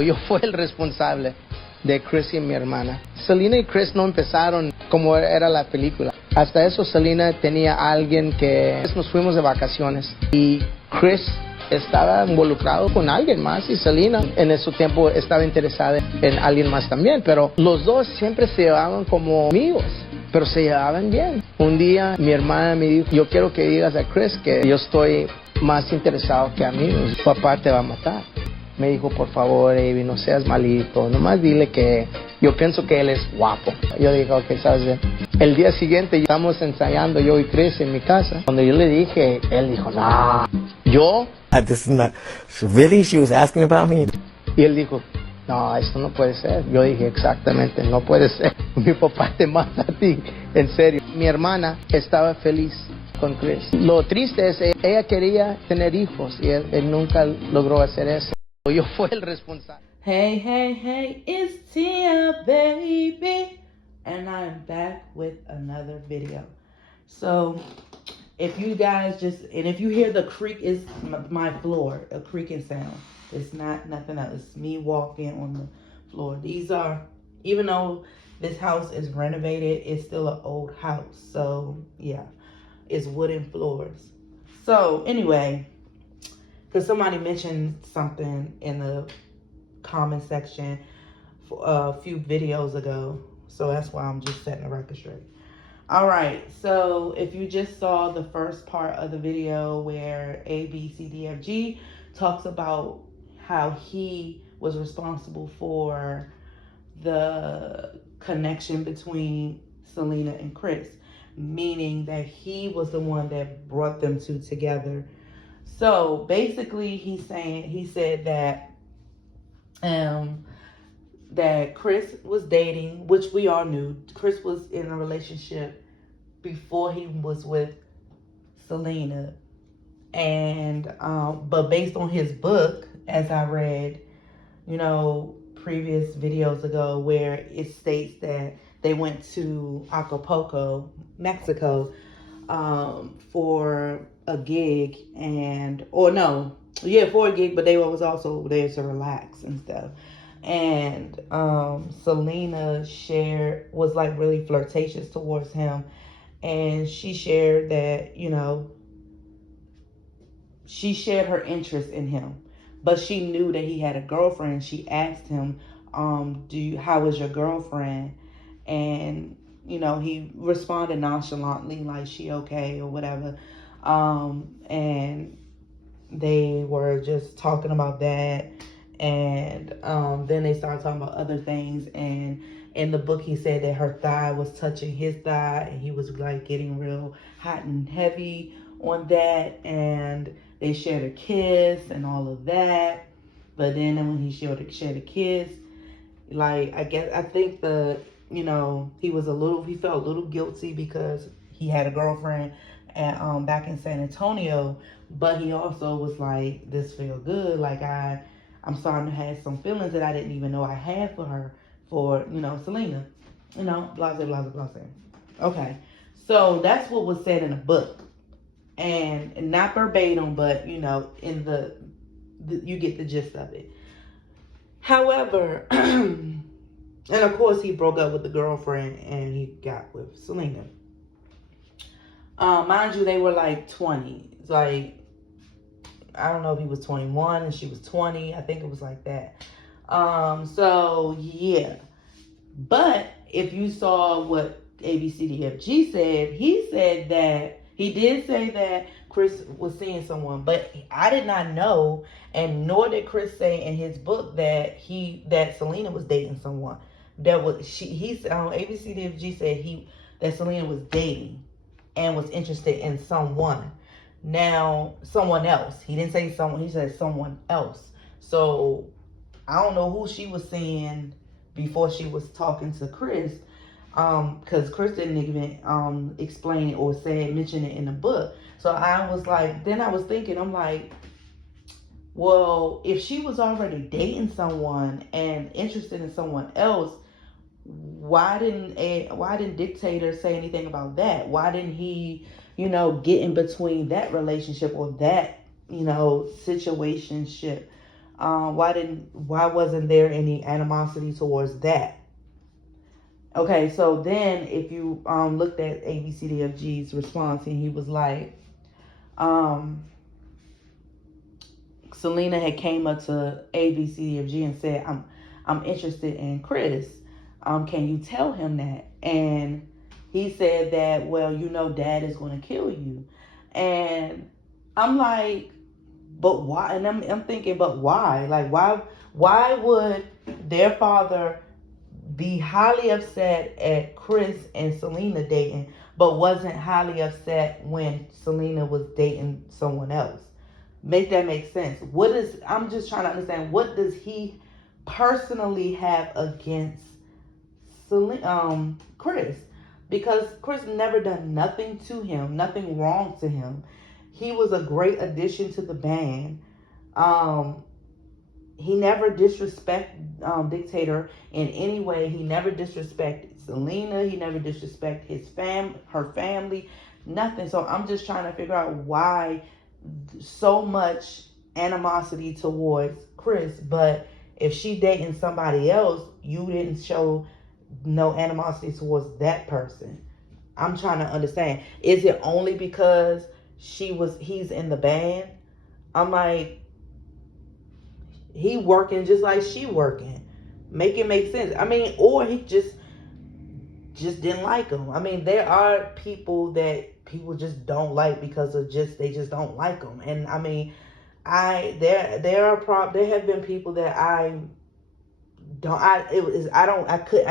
Yo fui el responsable de Chris y mi hermana. Selena y Chris no empezaron como era la película. Hasta eso Selena tenía a alguien que nos fuimos de vacaciones y Chris estaba involucrado con alguien más y Selena en ese tiempo estaba interesada en alguien más también, pero los dos siempre se llevaban como amigos, pero se llevaban bien. Un día mi hermana me dijo, yo quiero que digas a Chris que yo estoy más interesado que amigos, papá te va a matar. Me dijo, por favor, Avi, no seas malito, nomás dile que yo pienso que él es guapo. Yo dije, ok, ¿sabes bien? El día siguiente estamos ensayando yo y Chris en mi casa. Cuando yo le dije, él dijo, no, yo. This is not really. She was asking about me. Y él dijo, no, esto no puede ser. Yo dije, exactamente, no puede ser. Mi papá te mata a ti, en serio. Mi hermana estaba feliz con Chris. Lo triste es, ella quería tener hijos y él nunca logró hacer eso. Yo fui el responsable. Hey, hey, hey, it's Tia, baby. And I'm back with another video. So, if you guys if you hear the creak, is my floor, a creaking sound. It's not nothing else. It's me walking on the floor. These are, even though this house is renovated, it's still an old house. So, yeah, it's wooden floors. So, anyway, because somebody mentioned something in the comment section a few videos ago. So that's why I'm just setting the record straight. All right. So if you just saw the first part of the video where ABCDFG talks about how he was responsible for the connection between Selena and Chris, meaning that he was the one that brought them two together. So basically he said that that Chris was dating, which we all knew. Chris was in a relationship before he was with Selena. And but based on his book, as I read, previous videos ago, where it states that they went to Acapulco, Mexico, for a gig for a gig, but they was also there to relax and stuff. And Selena was like really flirtatious towards him, and she shared that, she shared her interest in him, but she knew that he had a girlfriend. She asked him, how is your girlfriend? And he responded nonchalantly, like, she okay or whatever. And they were just talking about that. And then they started talking about other things. And in the book, he said that her thigh was touching his thigh, and he was like getting real hot and heavy on that. And they shared a kiss and all of that. But then when he shared a kiss, like, I think he felt a little guilty because he had a girlfriend back in San Antonio, but he also was like, this feel good. Like, I'm starting to have some feelings that I didn't even know I had for her, for, Selena, blase, blase, blase. Okay. So that's what was said in the book, and not verbatim, but, in you get the gist of it. However, and of course he broke up with the girlfriend and he got with Selena. Mind you, they were like 20. Like, I don't know if he was 21 and she was 20. I think it was like that. So yeah. But if you saw what ABCDFG said, he did say that Chris was seeing someone, but I did not know, and nor did Chris say in his book that Selena was dating someone. ABCDFG said that Selena was dating and was interested in someone. Now, someone else. He didn't say someone, he said someone else. So I don't know who she was seeing before she was talking to Chris, because Chris didn't even explain it or mention it in the book. So I was like, then I was thinking, I'm like, well, if she was already dating someone and interested in someone else, why didn't Dictator say anything about that? Why didn't he, get in between that relationship or that, situationship Why wasn't there any animosity towards that? Okay, so then if you looked at ABCDFG's response, and he was like, Selena had came up to ABCDFG and said, I'm interested in Chris. Can you tell him that? And he said that, well, you know, Dad is going to kill you. And I'm like, but why? And I'm thinking, but why? Like, why would their father be highly upset at Chris and Selena dating, but wasn't highly upset when Selena was dating someone else? Make that make sense. I'm just trying to understand, what does he personally have against Chris? Because Chris never done nothing to him, nothing wrong to him. He was a great addition to the band. He never disrespected Dictator in any way. He never disrespected Selena. He never disrespected her family, nothing. So I'm just trying to figure out why so much animosity towards Chris, but if she dating somebody else, you didn't show no animosity towards that person. I'm trying to understand. Is it only because he's in the band? I'm like, he working just like she working. Make it make sense. I mean, or he just didn't like him. I mean, there are people that people just don't like because of they just don't like them. And I mean, there have been people that I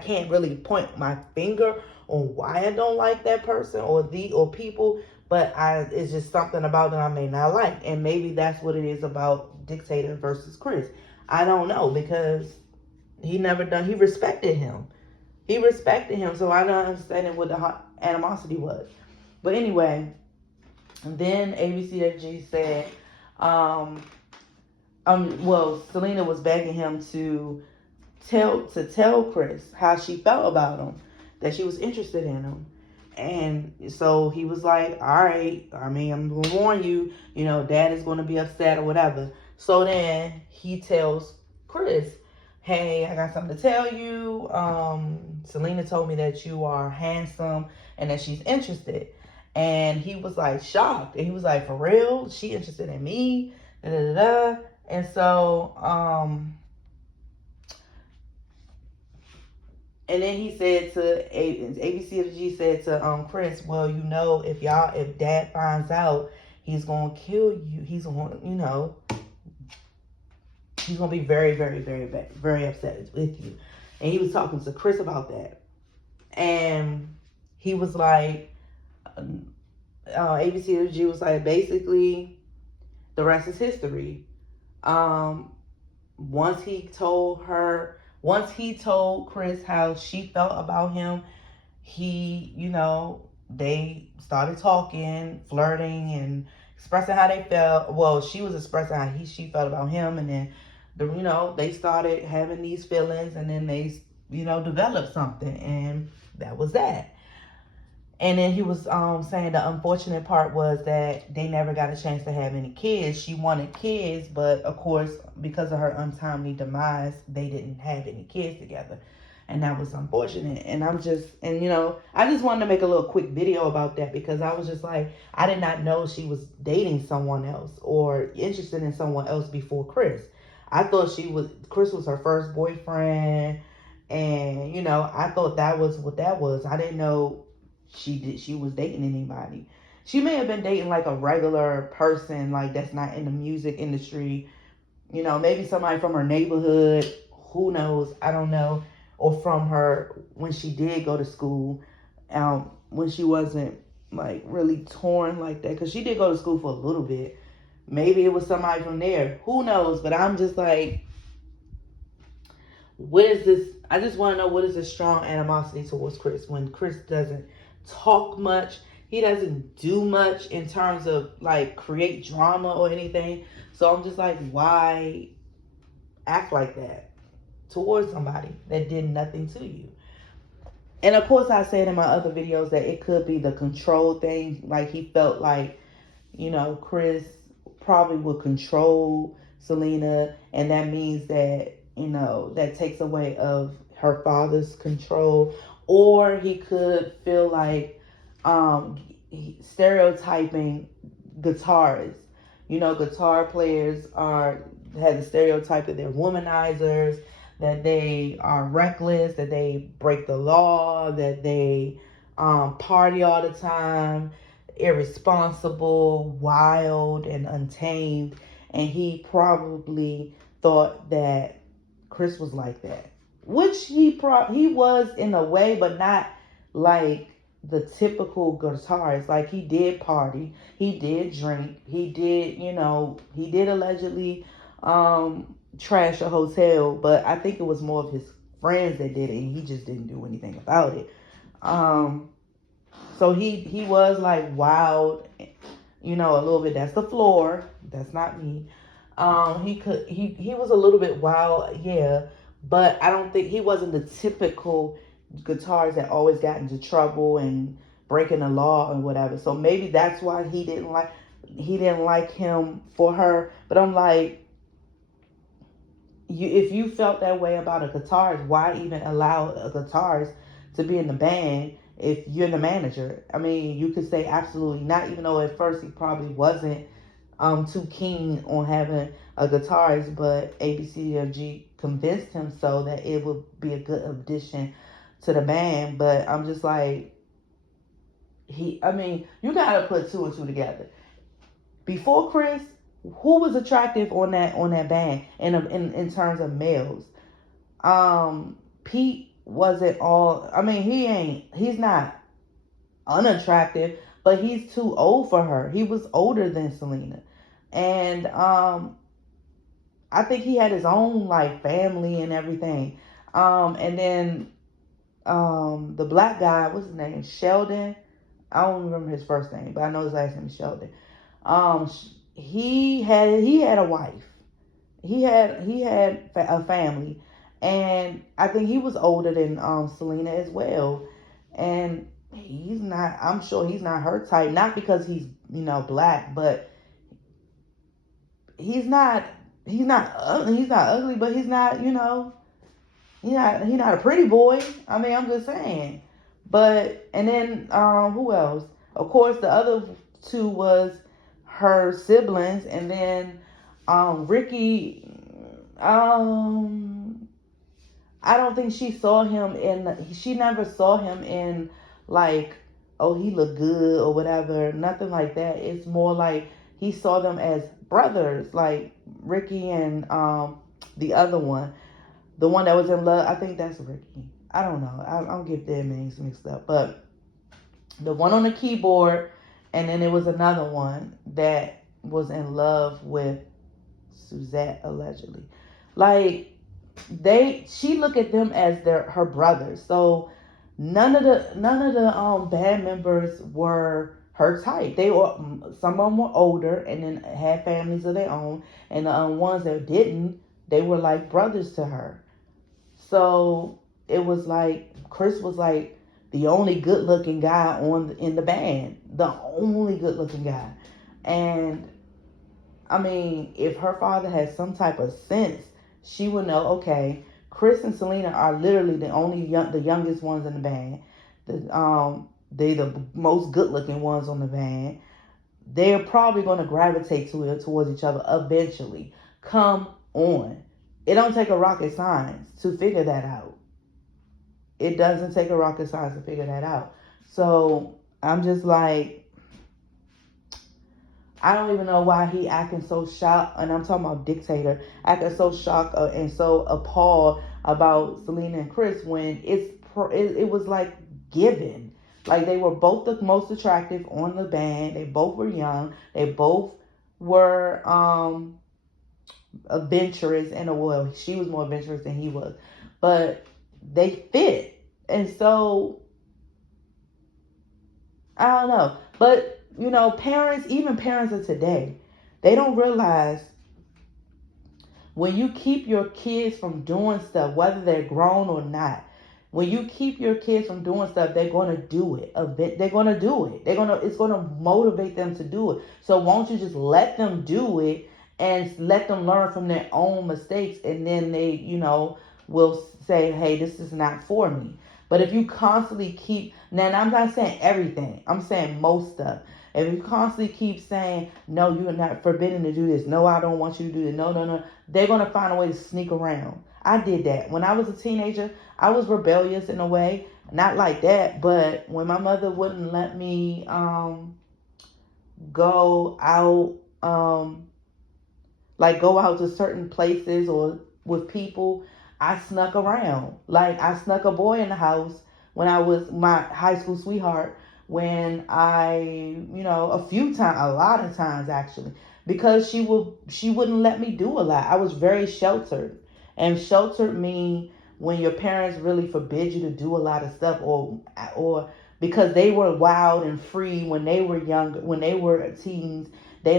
can't really point my finger on why I don't like that person or people, but it's just something about them I may not like. And maybe that's what it is about Dictator versus Chris. I don't know, because he respected him. He respected him, so I don't understand what the animosity was. But anyway, then ABCFG said, Selena was begging him to tell Chris how she felt about him, that she was interested in him. And so he was like, all right, I mean, I'm going to warn you, you know, Dad is going to be upset or whatever. So then he tells Chris, hey, I got something to tell you. Selena told me that you are handsome and that she's interested. And he was like shocked. And he was like, for real? She interested in me? Da, da, da, da. And so, and then he said to ABCFG said to Chris, well, you know, if Dad finds out, he's gonna kill you. He's gonna, you know, he's gonna be very, very, very, very upset with you. And he was talking to Chris about that, and he was like, ABCFG was like, basically, the rest is history. Once he told Chris how she felt about him, they started talking, flirting, and expressing how they felt. Well, she was expressing how she felt about him, and then they started having these feelings, and then they developed something, and that was that. And then he was saying the unfortunate part was that they never got a chance to have any kids. She wanted kids, but of course, because of her untimely demise, they didn't have any kids together. And that was unfortunate. And I just wanted to make a little quick video about that, because I was just like, I did not know she was dating someone else or interested in someone else before Chris. I thought Chris was her first boyfriend. And, I thought that was what that was. I didn't know she was dating anybody. She may have been dating like a regular person, like that's not in the music industry. Maybe somebody from her neighborhood. Who knows? I don't know. Or from her when she did go to school, when she wasn't like really torn like that, because she did go to school for a little bit. Maybe it was somebody from there. Who knows? But I'm just like, what is this? I just want to know, what is the strong animosity towards Chris when Chris doesn't talk much? He doesn't do much in terms of like create drama or anything. So I'm just like, why act like that towards somebody that did nothing to you? And of course, I said in my other videos that it could be the control thing. Like he felt like, Chris probably would control Selena, and that means that, that takes away of her father's control. Or he could feel like stereotyping guitarists. Guitar players have the stereotype that they're womanizers, that they are reckless, that they break the law, that they party all the time, irresponsible, wild, and untamed. And he probably thought that Chris was like that, which he was in a way, but not like the typical guitarist. Like, he did party, he did drink, he did allegedly trash a hotel, but I think it was more of his friends that did it, and he just didn't do anything about it. So he was like wild, a little bit. That's the floor. That's not me. He was a little bit wild, yeah, but I don't think he wasn't the typical guitarist that always got into trouble and breaking the law and whatever. So maybe that's why he didn't like him for her. But I'm like, if you felt that way about a guitarist, why even allow a guitarist to be in the band if you're the manager? I mean, you could say absolutely not, even though at first he probably wasn't too keen on having a guitarist, but ABCDFG convinced him so that it would be a good addition to the band. But I'm just like, you gotta put two and two together. Before Chris, who was attractive on that band in terms of males? Pete wasn't all. I mean, he's not unattractive, but he's too old for her. He was older than Selena, and I think he had his own like family and everything. And then the black guy, what's his name? Sheldon. I don't remember his first name, but I know his last name is Sheldon. He had a wife. He had a family, and I think he was older than Selena as well. And he's not. I'm sure he's not her type. Not because he's black, but he's not ugly, but he's not he's not a pretty boy. I mean, I'm just saying. But and then who else? Of course, the other two was her siblings, and then Ricky. I don't think she never saw him in like, oh, he looked good or whatever. Nothing like that. It's more like he saw them as brothers, like Ricky and the other one, the one that was in love. I think that's Ricky. I don't know. I don't get their names mixed up. But the one on the keyboard, and then there was another one that was in love with Suzette, allegedly. Like, she looked at them as her brothers. So none of the band members were her type. Some of them were older and then had families of their own, and the ones that didn't, they were like brothers to her. So it was like Chris was like the only good looking guy in the band, the only good looking guy. And I mean, if her father had some type of sense, she would know, okay, Chris and Selena are literally the youngest ones in the band. They're the most good looking ones on the band. They're probably going to gravitate towards each other eventually. Come on. It don't take a rocket science to figure that out. It doesn't take a rocket science to figure that out. So I'm just like, I don't even know why he acting so shocked, and I'm talking about Dictator, acting so shocked and so appalled about Selena and Chris when it was like given. Like, they were both the most attractive on the band. They both were young. They both were adventurous, and well, she was more adventurous than he was, but they fit. And so I don't know, but even parents of today, they don't realize when you keep your kids from doing stuff, whether they're grown or not, when you keep your kids from doing stuff, they're going to do it. They're going to do it. It's going to motivate them to do it. So won't you just let them do it and let them learn from their own mistakes, and then they, will say, hey, this is not for me. But if you constantly keep, now I'm not saying everything, I'm saying most stuff. If you constantly keep saying, no, you're not forbidden to do this, no, I don't want you to do this, no, no, no, they're going to find a way to sneak around. I did that. When I was a teenager, I was rebellious in a way. Not like that, but when my mother wouldn't let me go out, like go out to certain places or with people, I snuck around. Like I snuck a boy in the house when I was my high school sweetheart, when a few times, a lot of times actually, because she wouldn't let me do a lot. I was very sheltered. And sheltered mean when your parents really forbid you to do a lot of stuff, or because they were wild and free when they were younger, when they were teens, they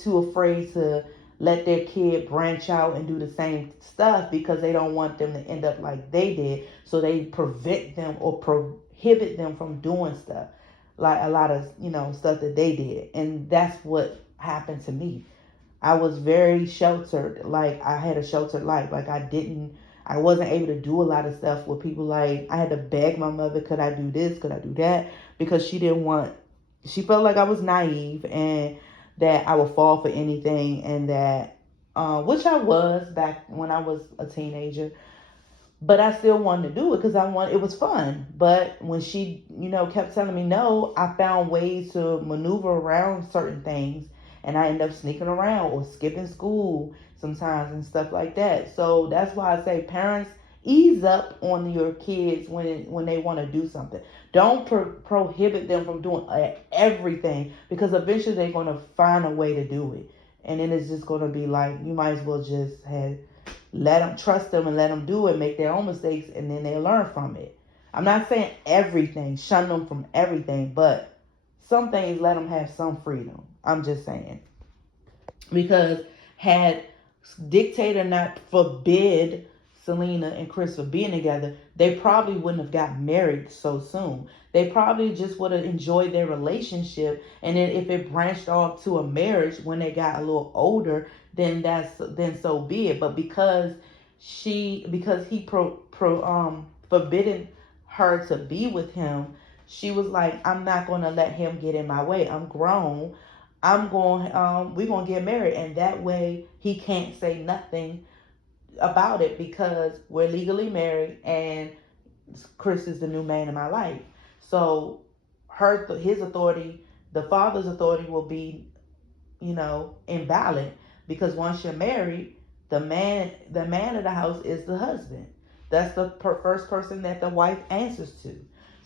too afraid to let their kid branch out and do the same stuff because they don't want them to end up like they did. So they prevent them or prohibit them from doing stuff, like a lot of, stuff that they did. And that's what happened to me. I was very sheltered. Like I had a sheltered life. Like I wasn't able to do a lot of stuff with people. Like I had to beg my mother, could I do this? Could I do that? Because she felt like I was naive and that I would fall for anything, and that, which I was back when I was a teenager, but I still wanted to do it because it was fun. But when she, kept telling me no, I found ways to maneuver around certain things, and I ended up sneaking around or skipping school sometimes and stuff like that. So that's why I say parents, ease up on your kids when they want to do something. Don't prohibit them from doing everything, because eventually they're going to find a way to do it. And then it's just going to be like, you might as well just let them, trust them and let them do it, make their own mistakes, and then they learn from it. I'm not saying everything, shun them from everything, but some things let them have some freedom. I'm just saying. Because had dictator not forbid Selena and Chris from being together, they probably wouldn't have got married so soon. They probably just would have enjoyed their relationship, and then if it branched off to a marriage when they got a little older, then so be it. But because he forbidden her to be with him, she was like, I'm not going to let him get in my way. I'm grown. We're going to get married, and that way he can't say nothing about it because we're legally married and Chris is the new man in my life. So his authority, the father's authority, will be, invalid, because once you're married, the man of the house is the husband. That's the first person that the wife answers to.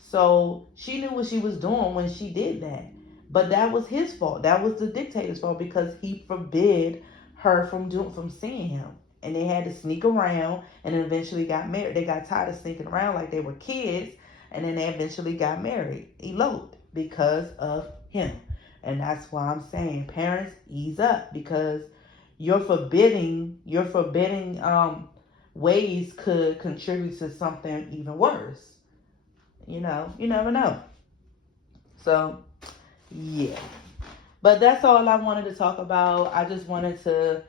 So she knew what she was doing when she did that. But that was his fault. That was the dictator's fault, because he forbid her from seeing him. And they had to sneak around, and then eventually got married. They got tired of sneaking around like they were kids, and then they eventually got married, eloped, because of him. And that's why I'm saying, parents, ease up, because your forbidding ways could contribute to something even worse. You never know. So, yeah. But that's all I wanted to talk about. I just wanted to.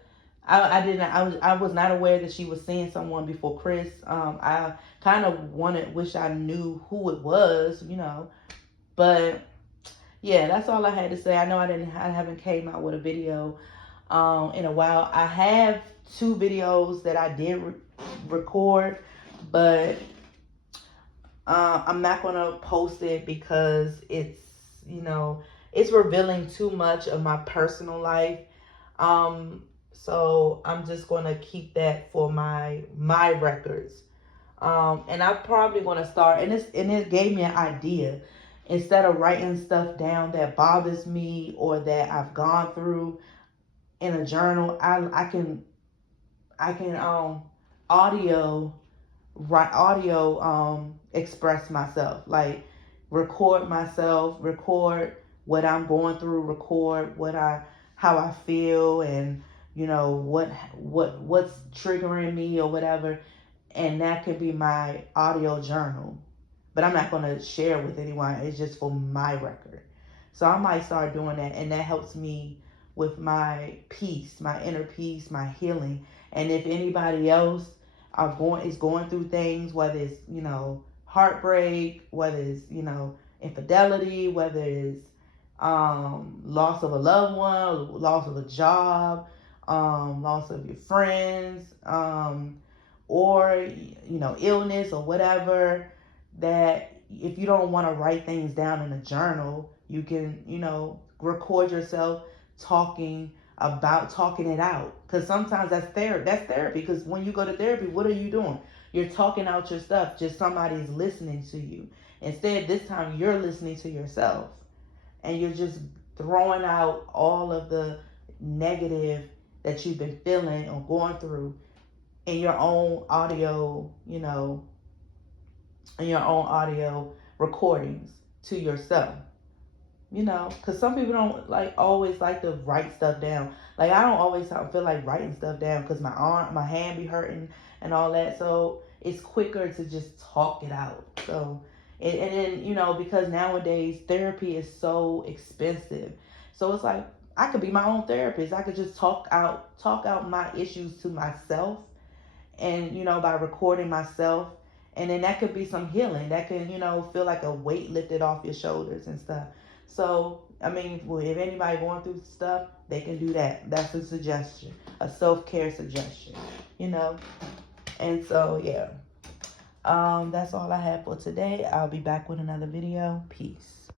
I was not aware that she was seeing someone before Chris. I kind of wish I knew who it was, But yeah, that's all I had to say. I know I haven't came out with a video in a while. I have 2 videos that I did record, but I'm not gonna post it because it's revealing too much of my personal life. So I'm just gonna keep that for my records. And I'm probably gonna start, and it gave me an idea. Instead of writing stuff down that bothers me or that I've gone through in a journal, I can audio express myself, like record myself, record what I'm going through, record how I feel, and what's triggering me or whatever, and that could be my audio journal. But I'm not going to share with anyone. It's just for my record. So I might start doing that, and that helps me with my peace, my inner peace, my healing. And if anybody else is going through things, whether it's, you know, heartbreak, whether it's, you know, infidelity, whether it's loss of a loved one, loss of a job, loss of your friends, or, you know, illness or whatever, that if you don't want to write things down in a journal, you can, you know, record yourself talking it out. Because sometimes that's therapy. Because when you go to therapy, what are you doing? You're talking out your stuff. Just somebody's listening to you. Instead, this time you're listening to yourself, and you're just throwing out all of the negative that you've been feeling or going through in your own audio, you know, in your own audio recordings to yourself. You know, because some people don't always like to write stuff down. Like, I don't always feel like writing stuff down because my hand be hurting and all that. So it's quicker to just talk it out. So, and then, you know, because nowadays therapy is so expensive. So it's like, I could be my own therapist. I could just talk out my issues to myself, and, you know, by recording myself. And then that could be some healing. That can, you know, feel like a weight lifted off your shoulders and stuff. So, I mean, if anybody going through stuff, they can do that. That's a suggestion, a self-care suggestion, you know. And so, yeah, that's all I have for today. I'll be back with another video. Peace.